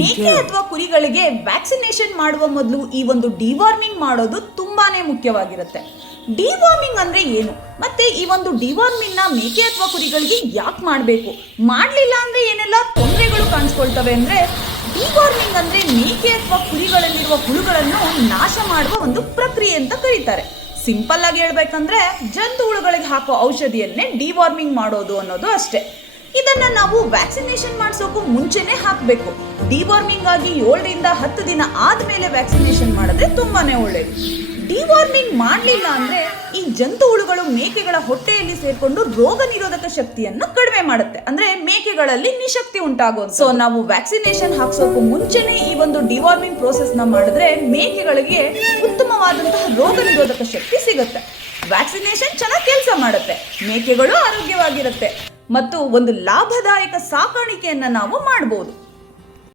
ಮೇಕೆ ಅಥವಾ ಕುರಿಗಳಿಗೆ ವ್ಯಾಕ್ಸಿನೇಷನ್ ಮಾಡುವ ಮೊದಲು ಈ ಒಂದು ಡಿವಾರ್ಮಿಂಗ್ ಮಾಡೋದು ತುಂಬಾನೇ ಮುಖ್ಯವಾಗಿರುತ್ತೆ. ಡಿವಾರ್ಮಿಂಗ್ ಅಂದ್ರೆ ಏನು, ಮತ್ತೆ ಈ ಒಂದು ಡಿವಾರ್ಮಿಂಗ್ ನ ಮೇಕೆ ಅಥವಾ ಕುರಿಗಳಿಗೆ ಯಾಕೆ ಮಾಡಬೇಕು, ಮಾಡಲಿಲ್ಲ ಅಂದ್ರೆ ಏನೆಲ್ಲ ತೊಂದರೆಗಳು ಕಾಣಿಸ್ಕೊಳ್ತವೆ ಅಂದ್ರೆ, ಡಿವಾರ್ಮಿಂಗ್ ಅಂದ್ರೆ ಮೇಕೆ ಅಥವಾ ಕುರಿಗಳಲ್ಲಿರುವ ಹುಳುಗಳನ್ನು ನಾಶ ಮಾಡುವ ಒಂದು ಪ್ರಕ್ರಿಯೆ ಅಂತ ಕರೀತಾರೆ. ಸಿಂಪಲ್ ಆಗಿ ಹೇಳ್ಬೇಕಂದ್ರೆ ಜಂತು ಹುಳುಗಳಿಗೆ ಹಾಕೋ ಔಷಧಿಯನ್ನೇ ಡಿವಾರ್ಮಿಂಗ್ ಮಾಡೋದು ಅನ್ನೋದು ಅಷ್ಟೇ. ಇದನ್ನ ನಾವು ವ್ಯಾಕ್ಸಿನೇಷನ್ ಮಾಡಿಸೋಕು ಮುಂಚೆನೆ ಹಾಕಬೇಕು. ಡಿವಾರ್ಮಿಂಗ್ ಆಗಿ 7 ರಿಂದ 10 ದಿನ ಆದ್ಮೇಲೆ ವ್ಯಾಕ್ಸಿನೇಷನ್ ಮಾಡಿದ್ರೆ ತುಂಬಾನೇ ಒಳ್ಳೇದು. ಡಿವಾರ್ಮಿಂಗ್ ಮಾಡಲಿಲ್ಲ ಅಂದ್ರೆ ಈ ಜಂತು ಹುಳುಗಳು ಮೇಕೆಗಳ ಹೊಟ್ಟೆಯಲ್ಲಿ ಸೇರ್ಕೊಂಡು ರೋಗ ನಿರೋಧಕ ಶಕ್ತಿಯನ್ನು ಕಡಿಮೆ ಮಾಡುತ್ತೆ, ಅಂದ್ರೆ ಮೇಕೆಗಳಲ್ಲಿ ನಿಶಕ್ತಿ ಉಂಟಾಗೋದು. ಸೊ ನಾವು ವ್ಯಾಕ್ಸಿನೇಷನ್ ಹಾಕ್ಸೋಕು ಮುಂಚೆನೆ ಈ ಒಂದು ಡಿವಾರ್ಮಿಂಗ್ ಪ್ರೋಸೆಸ್ ನ ಮಾಡಿದ್ರೆ ಮೇಕೆಗಳಿಗೆ ಉತ್ತಮವಾದಂತಹ ರೋಗ ನಿರೋಧಕ ಶಕ್ತಿ ಸಿಗುತ್ತೆ. ವ್ಯಾಕ್ಸಿನೇಷನ್ ಚೆನ್ನಾಗಿ ಕೆಲಸ ಮಾಡುತ್ತೆ, ಮೇಕೆಗಳು ಆರೋಗ್ಯವಾಗಿರುತ್ತೆ ಮತ್ತು ಒಂದು ಲಾಭದಾಯಕ ಸಾಕಾಣಿಕೆಯನ್ನ ನಾವು ಮಾಡಬಹುದು.